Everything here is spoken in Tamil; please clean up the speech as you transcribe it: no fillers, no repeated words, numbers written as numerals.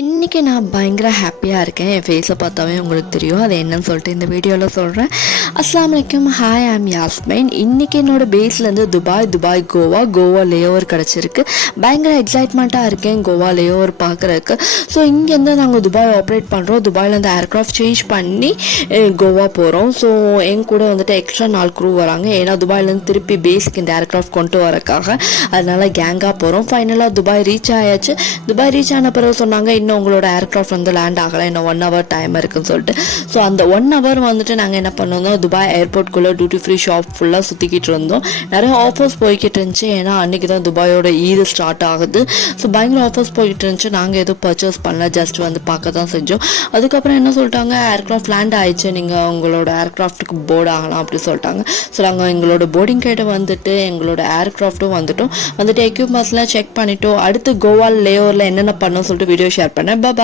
இன்றைக்கி நான் பயங்கர ஹாப்பியாக இருக்கேன். என் ஃபேஸை பார்த்தாவே உங்களுக்கு தெரியும் அது என்னன்னு சொல்லிட்டு இந்த வீடியோவில் சொல்கிறேன். அஸ்ஸலாமு அலைக்கும், ஹாய் ஐம் யாஸ்மின். இன்றைக்கி என்னோடய பேஸ்லேருந்து துபாய் கோவா லேஓவர் கிடச்சிருக்கு. பயங்கர எக்ஸைட்மெண்ட்டாக இருக்கேன் கோவா லேஓவர் பார்க்குறதுக்கு. ஸோ இங்கேருந்து நாங்கள் துபாய் ஆப்ரேட் பண்ணுறோம். துபாயிலேருந்து ஏர்க்ராஃப்ட் சேஞ்ச் பண்ணி கோவா போகிறோம். ஸோ என் கூட வந்துட்டு எக்ஸ்ட்ரா 4 க்ரூ வராங்க. ஏன்னா துபாயிலேருந்து திருப்பி பேஸுக்கு இந்த ஏர்க்ராஃப்ட் கொண்டு வரக்காக, அதனால் கேங்காக போகிறோம். ஃபைனலாக துபாய் ரீச் ஆயாச்சு. துபாய் ரீச் ஆன பிறகு சொன்னாங்க, இன்னும் உங்களோட ஏர்க்ராஃப்ட் வந்து லேண்ட் ஆகலை, இன்னும் 1 hour டைம் இருக்குன்னு சொல்லிட்டு. ஸோ அந்த 1 hour வந்துட்டு நாங்கள் என்ன பண்ணோம், துபாய் ஏர்போர்ட்குள்ளே டியூட்டி ஃப்ரீ ஷாப் ஃபுல்லாக சுற்றிக்கிட்டு இருந்தோம். நிறைய ஆஃபர்ஸ் போய்கிட்டு இருந்துச்சு. ஏன்னா அன்றைக்கி தான் துபாயோட ஈது ஸ்டார்ட் ஆகுது. ஸோ பயங்கர ஆஃபர்ஸ் போய்கிட்டு இருந்துச்சு. நாங்கள் எதுவும் பர்ச்சேஸ் பண்ணல, ஜஸ்ட் வந்து பார்க்க தான் செஞ்சோம். அதுக்கப்புறம் என்ன சொல்லிட்டாங்க, ஏர்க்ராஃப்ட் லேண்ட் ஆயிடுச்சு, நீங்கள் உங்களோட ஏர்க்ராஃப்ட்டுக்கு போர்டு ஆகலாம் அப்படி சொல்லிட்டாங்க. ஸோ நாங்கள் எங்களோட போர்டிங் கைட்டை வந்துட்டு எங்களோட ஏர்க்ராஃப்ட்டும் வந்துட்டு எக்யூப்மெண்ட்ஸ்லாம் செக் பண்ணிட்டோம். அடுத்து கோவா லேஓவரில் என்னென்ன பண்ணோம் சொல்லிட்டு வீடியோ ஷேர் பண்ணேன். பாய்.